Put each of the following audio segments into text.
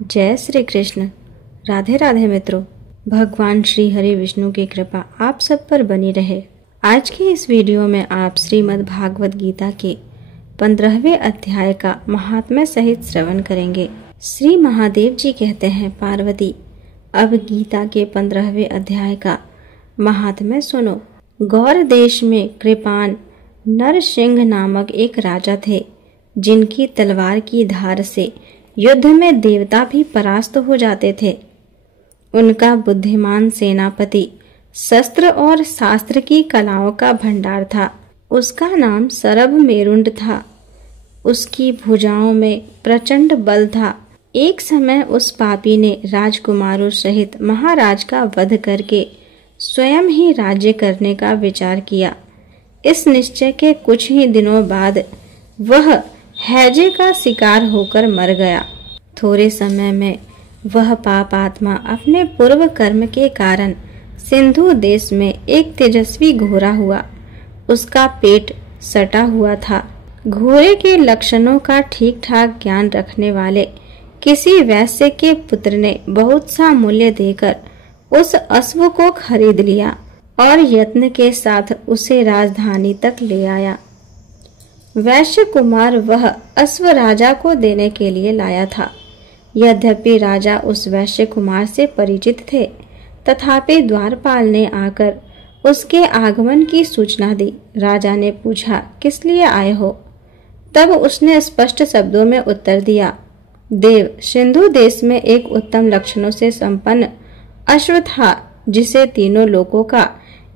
जय श्री कृष्ण। राधे राधे मित्रों। भगवान श्री हरि विष्णु की कृपा आप सब पर बनी रहे। आज के इस वीडियो में आप श्रीमद् भागवत गीता के 15वें अध्याय का महात्म्य सहित श्रवण करेंगे। श्री महादेव जी कहते हैं, पार्वती अब गीता के 15वें अध्याय का महात्म्य सुनो। गौर देश में कृपान नरसिंह नामक एक राजा थे, जिनकी तलवार की धार से युद्ध में देवता भी परास्त हो जाते थे। उनका बुद्धिमान सेनापति शस्त्र और शास्त्र की कलाओं का भंडार था। उसका नाम सरभ मेरुंड था। उसकी भुजाओं में प्रचंड बल था। एक समय उस पापी ने राजकुमारों सहित महाराज का वध करके स्वयं ही राज्य करने का विचार किया। इस निश्चय के कुछ ही दिनों बाद वह हैजे का शिकार होकर मर गया। थोड़े समय में वह पाप आत्मा अपने पूर्व कर्म के कारण सिंधु देश में एक तेजस्वी घोड़ा हुआ। उसका पेट सटा हुआ था। घोड़े के लक्षणों का ठीक ठाक ज्ञान रखने वाले किसी वैश्य के पुत्र ने बहुत सा मूल्य देकर उस अश्व को खरीद लिया और यत्न के साथ उसे राजधानी तक ले आया। वैश्य कुमार वह अश्व राजा को देने के लिए लाया था। यद्यपि राजा उस वैश्य कुमार से परिचित थे, तथापि द्वारपाल ने आकर उसके आगमन की सूचना दी। राजा ने पूछा, किस लिए आए हो? तब उसने स्पष्ट शब्दों में उत्तर दिया, देव, सिंधु देश में एक उत्तम लक्षणों से संपन्न अश्व था, जिसे तीनों लोकों का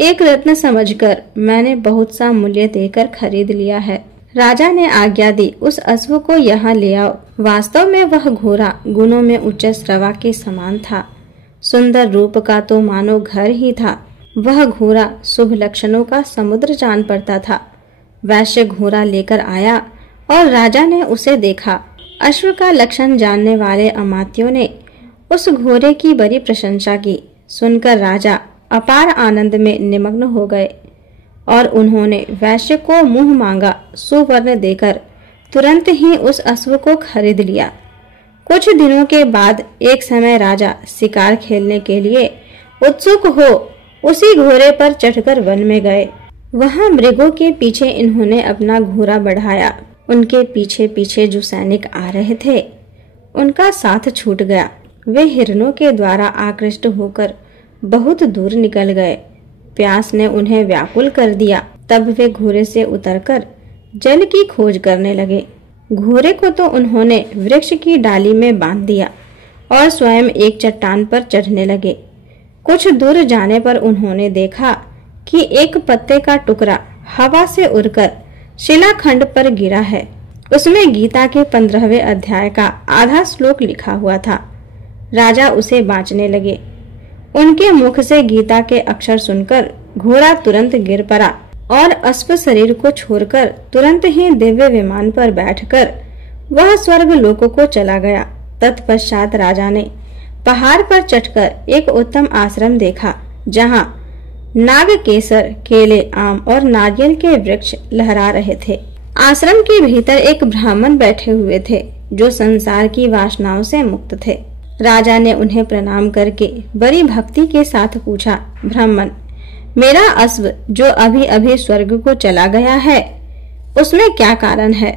एक रत्न समझकर मैंने बहुत सा मूल्य देकर खरीद लिया है। राजा ने आज्ञा दी, उस अश्व को यहाँ ले आओ। वास्तव में वह घोड़ा गुणों में उच्च श्रवा के समान था। सुंदर रूप का तो मानो घर ही था। वह घोड़ा शुभ लक्षणों का समुद्र जान पड़ता था। वैश्य घोड़ा लेकर आया और राजा ने उसे देखा। अश्व का लक्षण जानने वाले अमात्यों ने उस घोड़े की बड़ी प्रशंसा की। सुनकर राजा अपार आनंद में निमग्न हो गए और उन्होंने वैश्य को मुंह मांगा सुवर्ण देकर तुरंत ही उस अश्व को खरीद लिया। कुछ दिनों के बाद एक समय राजा शिकार खेलने के लिए उत्सुक हो उसी घोड़े पर चढ़कर वन में गए। वहां मृगों के पीछे इन्होंने अपना घोड़ा बढ़ाया। उनके पीछे पीछे जो सैनिक आ रहे थे, उनका साथ छूट गया। वे हिरणों के द्वारा आकृष्ट होकर बहुत दूर निकल गए। प्यास ने उन्हें व्याकुल कर दिया। तब वे घोड़े से उतरकर जल की खोज करने लगे। घोड़े को तो उन्होंने वृक्ष की डाली में बांध दिया और स्वयं एक चट्टान पर चढ़ने लगे। कुछ दूर जाने पर उन्होंने देखा कि एक पत्ते का टुकड़ा हवा से उड़कर शिलाखंड पर गिरा है। उसमें गीता के 15वें अध्याय का आधा श्लोक लिखा हुआ था। राजा उसे बांचने लगे। उनके मुख से गीता के अक्षर सुनकर घोड़ा तुरंत गिर पड़ा और अश्व शरीर को छोड़कर तुरंत ही दिव्य विमान पर बैठकर वह स्वर्ग लोकों को चला गया। तत्पश्चात राजा ने पहाड़ पर चढ़कर एक उत्तम आश्रम देखा, जहाँ नाग केसर, केले, आम और नारियल के वृक्ष लहरा रहे थे। आश्रम के भीतर एक ब्राह्मण बैठे हुए थे, जो संसार की वासनाओं से मुक्त थे। राजा ने उन्हें प्रणाम करके बड़ी भक्ति के साथ पूछा, ब्राह्मण, मेरा अश्व जो अभी अभी स्वर्ग को चला गया है, उसमें क्या कारण है?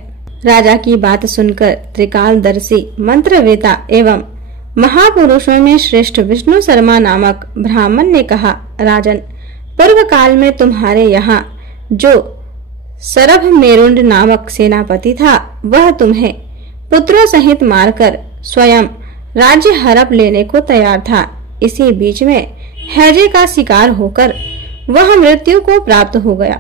राजा की बात सुनकर त्रिकालदर्शी मंत्रवेता एवं महापुरुषों में श्रेष्ठ विष्णु शर्मा नामक ब्राह्मण ने कहा, राजन, पूर्व काल में तुम्हारे यहाँ जो सरभ मेरुंड नामक सेनापति था, वह तुम्हें पुत्रों सहित मारकर स्वयं राज्य हड़प लेने को तैयार था। इसी बीच में हैजे का शिकार होकर वह मृत्यु को प्राप्त हो गया।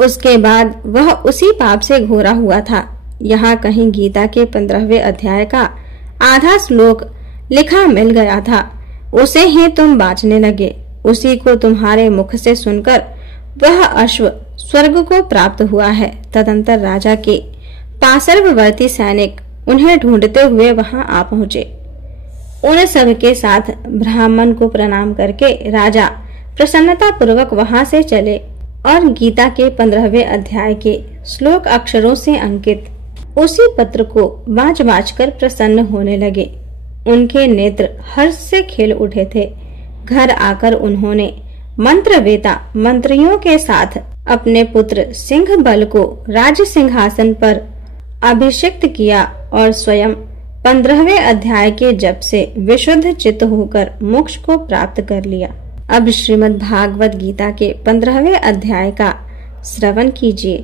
उसके बाद वह उसी पाप से घोरा हुआ था। यहाँ कहीं गीता के 15वें अध्याय का आधा श्लोक लिखा मिल गया था। उसे ही तुम बांचने लगे। उसी को तुम्हारे मुख से सुनकर वह अश्व स्वर्ग को प्राप्त हुआ है। तदंतर राजा के पार्श्ववर्ती सैनिक उन्हें ढूंढते हुए वहां आ पहुंचे। उन सब के साथ ब्राह्मण को प्रणाम करके राजा प्रसन्नता पूर्वक वहां से चले और गीता के 15वें अध्याय के श्लोक अक्षरों से अंकित उसी पत्र को बाँच बाँच कर प्रसन्न होने लगे। उनके नेत्र हर्ष से खिल उठे थे। घर आकर उन्होंने मंत्रवेता मंत्रियों के साथ अपने पुत्र सिंह बल को राज सिंहासन पर अभिषिक्त किया और स्वयं 15वें अध्याय के जप से विशुद्ध चित्त होकर मोक्ष को प्राप्त कर लिया। अब श्रीमद् भागवत गीता के 15वें अध्याय का श्रवण कीजिए।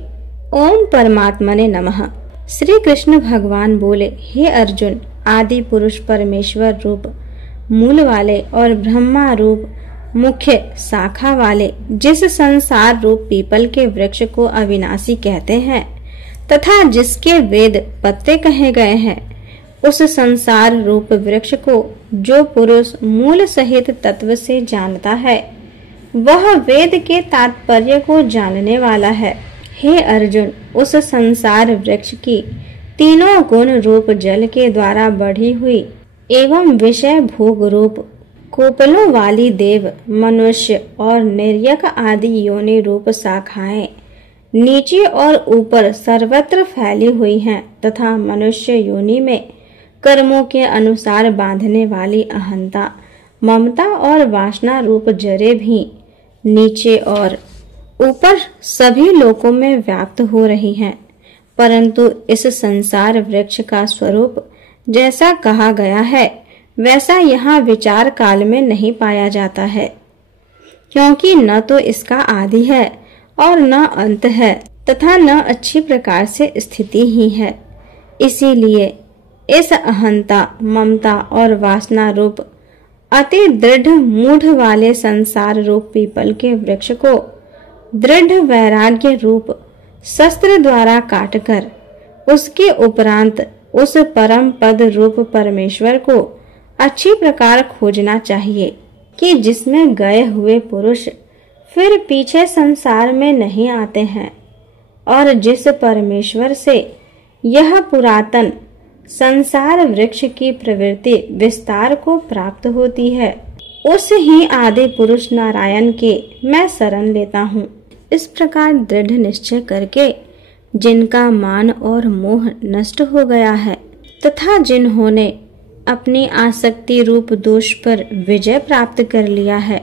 ओम परमात्मने नमः। श्री कृष्ण भगवान बोले, हे अर्जुन, आदि पुरुष परमेश्वर रूप मूल वाले और ब्रह्मा रूप मुख्य शाखा वाले जिस संसार रूप पीपल के वृक्ष को अविनाशी कहते हैं तथा जिसके वेद पत्ते कहे गए हैं, उस संसार रूप वृक्ष को जो पुरुष मूल सहित तत्व से जानता है, वह वेद के तात्पर्य को जानने वाला है। हे अर्जुन, उस संसार वृक्ष की तीनों गुण रूप जल के द्वारा बढ़ी हुई एवं विषय भोग रूप कोपलों वाली देव, मनुष्य और निर्यक आदि योनि रूप शाखाएं नीचे और ऊपर सर्वत्र फैली हुई हैं तथा मनुष्य योनि में कर्मों के अनुसार बांधने वाली अहंता, ममता और वासना रूप जरे भी नीचे और ऊपर सभी लोकों में व्याप्त हो रही हैं। परंतु इस संसार वृक्ष का स्वरूप जैसा कहा गया है वैसा यहाँ विचार काल में नहीं पाया जाता है, क्योंकि न तो इसका आदि है और न अंत है तथा न अच्छी प्रकार से स्थिति ही है। इसीलिए इस अहंता, ममता और वासना रूप अति दृढ़ मूढ़ वाले संसार रूप पीपल के वृक्ष को दृढ़ वैराग्य रूप शस्त्र द्वारा काटकर उसके उपरांत उस परम पद रूप परमेश्वर को अच्छी प्रकार खोजना चाहिए कि जिसमें गए हुए पुरुष फिर पीछे संसार में नहीं आते हैं और जिस परमेश्वर से यह पुरातन संसार वृक्ष की प्रवृत्ति विस्तार को प्राप्त होती है, उस ही आदि पुरुष नारायण के मैं शरण लेता हूँ। इस प्रकार दृढ़ निश्चय करके जिनका मान और मोह नष्ट हो गया है तथा जिन्होंने अपनी आसक्ति रूप दोष पर विजय प्राप्त कर लिया है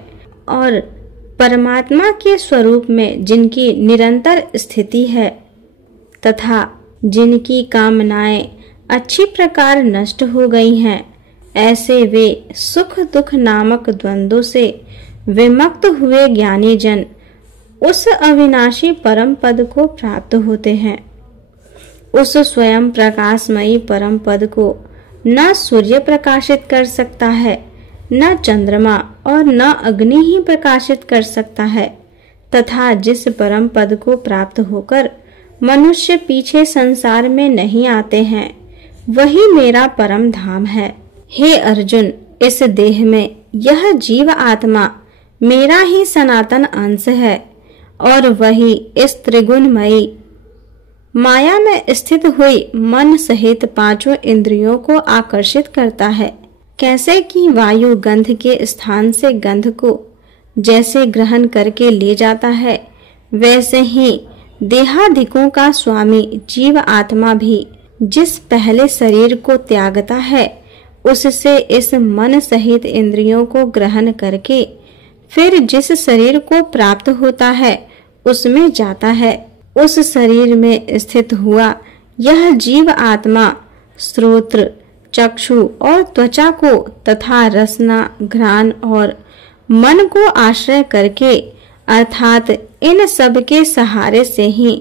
और परमात्मा के स्वरूप में जिनकी निरंतर स्थिति है तथा जिनकी कामनाएं अच्छी प्रकार नष्ट हो गई हैं, ऐसे वे सुख दुख नामक द्वंद्वों से विमुक्त हुए ज्ञानी जन उस अविनाशी परम पद को प्राप्त होते हैं। उस स्वयं प्रकाशमयी परम पद को न सूर्य प्रकाशित कर सकता है, न चंद्रमा और न अग्नि ही प्रकाशित कर सकता है तथा जिस परम पद को प्राप्त होकर मनुष्य पीछे संसार में नहीं आते हैं, वही मेरा परम धाम है। हे अर्जुन, इस देह में यह जीव आत्मा मेरा ही सनातन अंश है और वही इस त्रिगुणमयी माया में स्थित हुई मन सहित पांचों इंद्रियों को आकर्षित करता है। कैसे कि वायु गंध के स्थान से गंध को जैसे ग्रहण करके ले जाता है, वैसे ही देहादिकों का स्वामी जीव आत्मा भी जिस पहले शरीर को त्यागता है, उससे इस मन सहित इंद्रियों को ग्रहण करके फिर जिस शरीर को प्राप्त होता है उसमें जाता है। उस शरीर में स्थित हुआ यह जीव आत्मा श्रोत्र, चक्षु और त्वचा को तथा रसना, घ्राण और मन को आश्रय करके अर्थात इन सब के सहारे से ही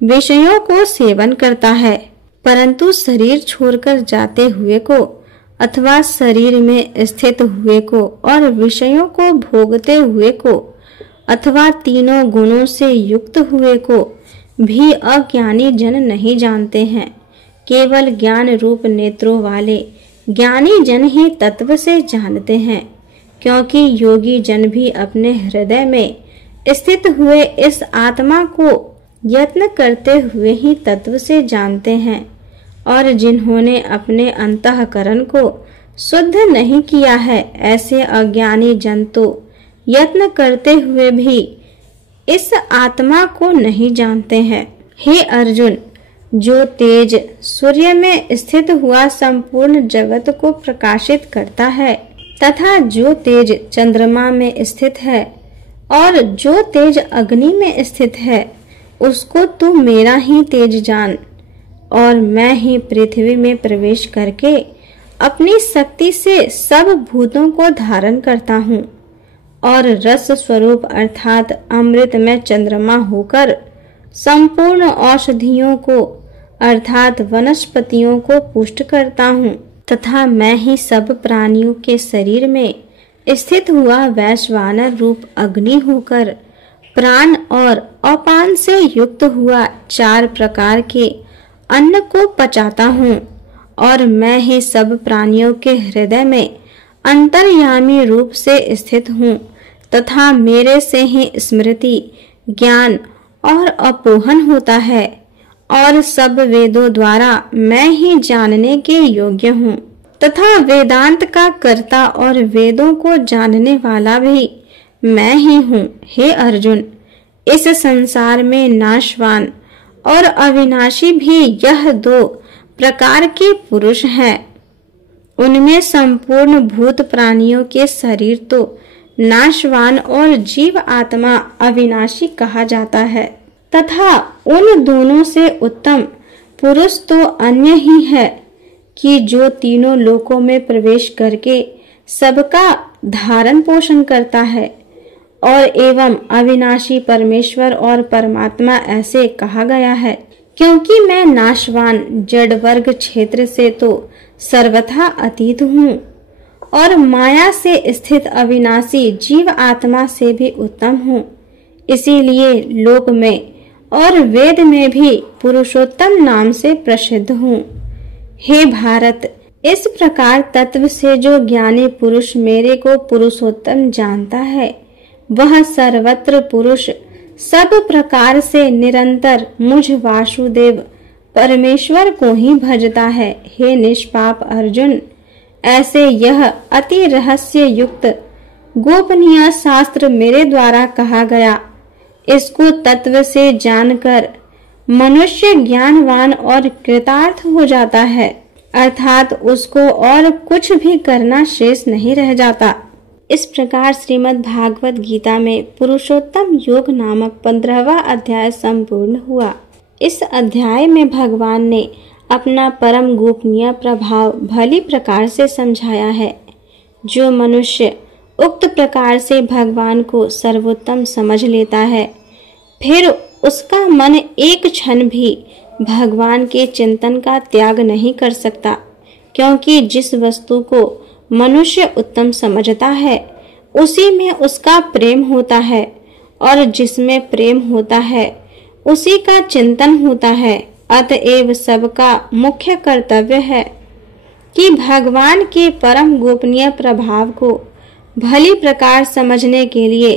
विषयों को सेवन करता है। परंतु शरीर छोड़कर जाते हुए को अथवा शरीर में स्थित हुए को और विषयों को भोगते हुए को अथवा तीनों गुणों से युक्त हुए को भी अज्ञानी जन नहीं जानते हैं। केवल ज्ञान रूप नेत्रों वाले ज्ञानी जन ही तत्व से जानते हैं, क्योंकि योगी जन भी अपने हृदय में स्थित हुए इस आत्मा को यत्न करते हुए ही तत्व से जानते हैं। और जिन्होंने अपने अंतःकरण को शुद्ध नहीं किया है, ऐसे अज्ञानी जन तो यत्न करते हुए भी इस आत्मा को नहीं जानते हैं। हे अर्जुन, जो तेज सूर्य में स्थित हुआ संपूर्ण जगत को प्रकाशित करता है तथा जो तेज चंद्रमा में स्थित है और जो तेज अग्नि में स्थित है, उसको तू मेरा ही तेज जान। और मैं ही पृथ्वी में प्रवेश करके अपनी शक्ति से सब भूतों को धारण करता हूँ और रस स्वरूप अर्थात अमृत में चंद्रमा होकर संपूर्ण औषधियों को अर्थात वनस्पतियों को पुष्ट करता हूँ तथा मैं ही सब प्राणियों के शरीर में स्थित हुआ वैश्वानर रूप अग्नि होकर प्राण और अपान से युक्त हुआ 4 प्रकार के अन्न को पचाता हूँ और मैं ही सब प्राणियों के हृदय में अंतर्यामी रूप से स्थित हूँ तथा मेरे से ही स्मृति, ज्ञान और अपोहन होता है और सब वेदों द्वारा मैं ही जानने के योग्य हूँ तथा वेदांत का कर्ता और वेदों को जानने वाला भी मैं ही हूँ। हे अर्जुन, इस संसार में नाशवान और अविनाशी भी यह 2 प्रकार के पुरुष हैं। उनमें संपूर्ण भूत प्राणियों के शरीर तो नाशवान और जीव आत्मा अविनाशी कहा जाता है तथा उन दोनों से उत्तम पुरुष तो अन्य ही है कि जो तीनों लोकों में प्रवेश करके सबका धारण पोषण करता है। और एवं अविनाशी परमेश्वर और परमात्मा ऐसे कहा गया है क्योंकि मैं नाशवान जड़ वर्ग क्षेत्र से तो सर्वथा अतीत हूँ और माया से स्थित अविनाशी जीव आत्मा से भी उत्तम हूँ। इसीलिए लोक में और वेद में भी पुरुषोत्तम नाम से प्रसिद्ध हूँ। हे भारत, इस प्रकार तत्व से जो ज्ञानी पुरुष मेरे को पुरुषोत्तम जानता है, वह सर्वत्र पुरुष सब प्रकार से निरंतर मुझ वासुदेव परमेश्वर को ही भजता है। हे निष्पाप अर्जुन, ऐसे यह अति रहस्य युक्त गोपनीय शास्त्र मेरे द्वारा कहा गया। इसको तत्व से जानकर मनुष्य ज्ञानवान और कृतार्थ हो जाता है, अर्थात उसको और कुछ भी करना शेष नहीं रह जाता। इस प्रकार श्रीमद् भागवत गीता में पुरुषोत्तम योग नामक 15वां अध्याय संपूर्ण हुआ। इस अध्याय में भगवान ने अपना परम गोपनीय प्रभाव भली प्रकार से समझाया है। जो मनुष्य उक्त प्रकार से भगवान को सर्वोत्तम समझ लेता है, फिर उसका मन एक क्षण भी भगवान के चिंतन का त्याग नहीं कर सकता, क्योंकि जिस वस्तु को मनुष्य उत्तम समझता है उसी में उसका प्रेम होता है और जिसमें प्रेम होता है उसी का चिंतन होता है। अतएव सबका मुख्य कर्तव्य है कि भगवान के परम गोपनीय प्रभाव को भली प्रकार समझने के लिए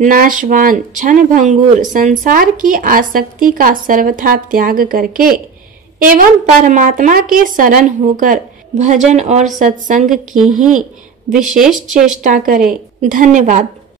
नाशवान क्षणभंगुर संसार की आसक्ति का सर्वथा त्याग करके एवं परमात्मा के शरण होकर भजन और सत्संग की ही विशेष चेष्टा करे। धन्यवाद।